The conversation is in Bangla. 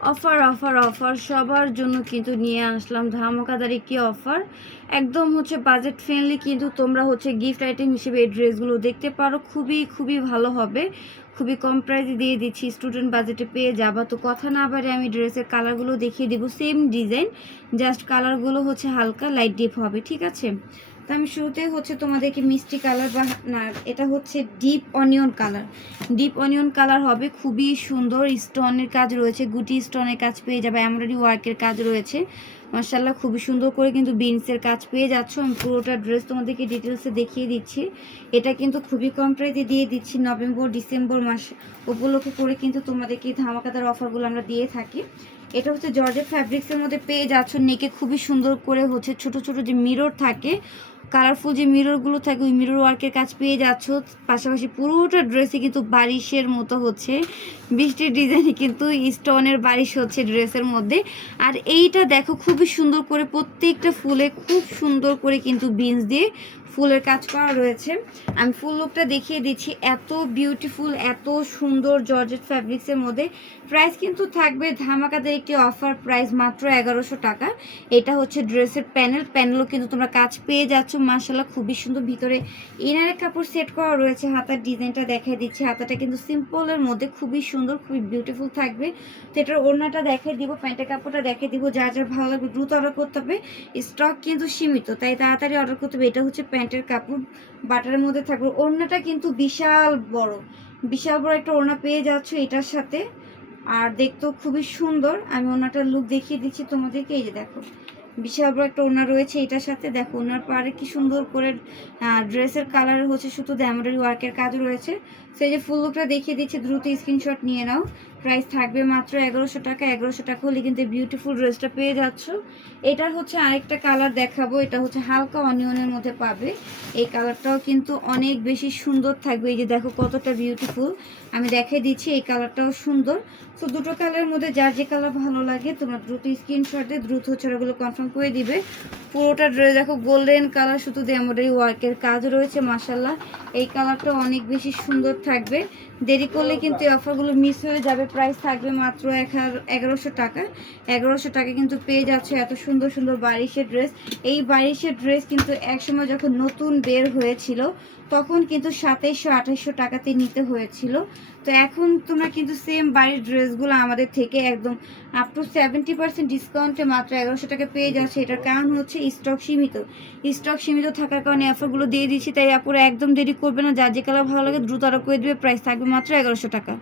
অফার অফার অফার সবার জন্য কিন্তু নিয়ে আসলাম ধামাকাদার একটি অফার। একদম হচ্ছে বাজেট ফ্রেন্ডলি, কিন্তু তোমরা হচ্ছে গিফট আইটেম হিসেবে এই ড্রেসগুলো দেখতে পারো। খুবই খুবই ভালো হবে, খুবই কম প্রাইসে দিয়ে দিচ্ছি, স্টুডেন্ট বাজেটে পেয়ে যাবা। তো কথা না বাড়ে আমি ড্রেসের কালারগুলো দেখিয়ে দেবো। সেম ডিজাইন, জাস্ট কালারগুলো হচ্ছে হালকা লাইট ডিপ হবে, ঠিক আছে? তো আমি শুরুতে হচ্ছে তোমাদেরকে মিষ্টি কালার বা না, এটা হচ্ছে deep onion colour. Deep onion colour হবে, খুবই সুন্দর। স্টোনের কাজ রয়েছে, গুটি স্টোনের কাজ পেয়ে যাবে, এমব্রয়ডারি ওয়ার্কের কাজ রয়েছে। মাশাআল্লাহ খুবই সুন্দর করে কিন্তু বিনসের কাজ পেয়ে যাচ্ছ। আমি পুরোটা ড্রেস তোমাদেরকে ডিটেলসে দেখিয়ে দিচ্ছি। এটা কিন্তু খুবই কম প্রাইসে দিয়ে দিচ্ছি। নভেম্বর ডিসেম্বর মাস উপলক্ষ করে কিন্তু তোমাদেরকে ধামাকাদার অফারগুলো আমরা দিয়ে থাকি। এটা হচ্ছে জর্জেট ফ্যাব্রিক্সের মধ্যে পেয়ে যাচ্ছ। নেকে খুবই সুন্দর করে হচ্ছে ছোট ছোট যে মিরর থাকে, কালারফুল যে মিররগুলো থাকে, ওই মিরর ওয়ার্কের কাজ পেয়ে যাচ্ছ। পাশাপাশি পুরোটা ড্রেসে কিন্তু বারিশের মতো হচ্ছে বৃষ্টির ডিজাইনে কিন্তু স্টোনের বারিশ হচ্ছে ড্রেসের মধ্যে। আর এইটা দেখো খুবই সুন্দর করে প্রত্যেকটা ফুলে খুব সুন্দর করে কিন্তু বিনস দিয়ে ফুলের কাজ করা রয়েছে। আমি ফুল লুকটা দেখিয়ে দিচ্ছি। এত বিউটিফুল, এত সুন্দর জর্জেট ফ্যাব্রিক্সের মধ্যে। প্রাইস কিন্তু থাকবে ধামাকাদের একটি অফার প্রাইস মাত্র 1100 টাকা। এটা হচ্ছে ড্রেসের প্যানেলও কিন্তু তোমরা কাজ পেয়ে যাচ্ছ। মাশাআল্লাহ খুবই সুন্দর। ভিতরে ইনারের কাপড় সেট করা রয়েছে। হাতার ডিজাইনটা দেখাই দিচ্ছি। হাতাটা কিন্তু সিম্পলের মধ্যে খুবই সুন্দর, খুবই বিউটিফুল থাকবে। তো এটার ওড়নাটা দেখাই দিব, প্যান্টের কাপড়টা দেখাই দিব। যার যার ভালো লাগবে দ্রুত অর্ডার করতে হবে। স্টক কিন্তু সীমিত, তাই তাড়াতাড়ি অর্ডার করতে হবে। এটা হচ্ছে প্যান্টের কাপড়, বাটারের মধ্যে থাকবে। ওড়নাটা কিন্তু বিশাল বড়, বিশাল বড় একটা ওড়না পেয়ে যাচ্ছ এটার সাথে। আর দেখতেও খুবই সুন্দর। আমি ওড়নাটার লুক দেখিয়ে দিচ্ছি তোমাদেরকে। এই যে দেখো, বিশাল বড় একটা ওড়না রয়েছে এটার সাথে। দেখো ওড়নার পাড়ে কি সুন্দর করে ড্রেসের কালার হচ্ছে শুধু এমব্রয়ডারি ওয়ার্কের কাজ রয়েছে। সেই যে ফুল লুকটা দেখিয়ে দিচ্ছি, দ্রুত স্ক্রিনশট নিয়ে নাও। প্রাইস থাকবে মাত্র 1100 টাকা। 1100 টাকা হলে কিন্তু বিউটিফুল ড্রেসটা পেয়ে যাচ্ছ। এটার হচ্ছে আরেকটা কালার দেখাবো। এটা হচ্ছে হালকা অনিয়নের মধ্যে পাবে। এই কালারটাও কিন্তু অনেক বেশি সুন্দর থাকবে। এই যে দেখো কতটা বিউটিফুল, আমি দেখিয়ে দিচ্ছি। এই কালারটাও সুন্দর। তো দুটো কালারের মধ্যে যার যে কালার ভালো লাগে তোমরা দ্রুত স্ক্রিনশট দিয়ে দ্রুত হচ্ছে ওগুলো কনফার্ম করে দিবে। পুরোটা ড্রেস দেখো গোল্ডেন কালার, শুধু এমব্রয়ডারি ওয়ার্কের কাজ রয়েছে। মাশাআল্লাহ এই কালারটা অনেক বেশি সুন্দর থাকবে। দেরি করলে কিন্তু এই অফারগুলো মিস হয়ে যাবে। প্রাইস থাকবে মাত্র 1100 টাকা। 1100 টাকা কিন্তু পেয়ে যাচ্ছে এত সুন্দর সুন্দর বারিশের ড্রেস। এই বারিশের ড্রেস কিন্তু একসময় যখন নতুন বের হয়েছিল তখন কিন্তু 2700-2800 টাকাতে নিতে হয়েছিল। তো এখন তোমরা কিন্তু সেম বাড়ির ড্রেসগুলো আমাদের থেকে একদম আপ টু 70% ডিসকাউন্টে মাত্র 1100 টাকা পেয়ে যাচ্ছে। এটার কারণ হচ্ছে স্টক সীমিত। স্টক সীমিত থাকার কারণে অফারগুলো দিয়ে দিচ্ছি। তাই আপুরা একদম দেরি করবে না। যার যে কালার ভালো লাগে দ্রুত অর্ডার করে দেবে। প্রাইস থাকবে মাত্র 1100 টাকা।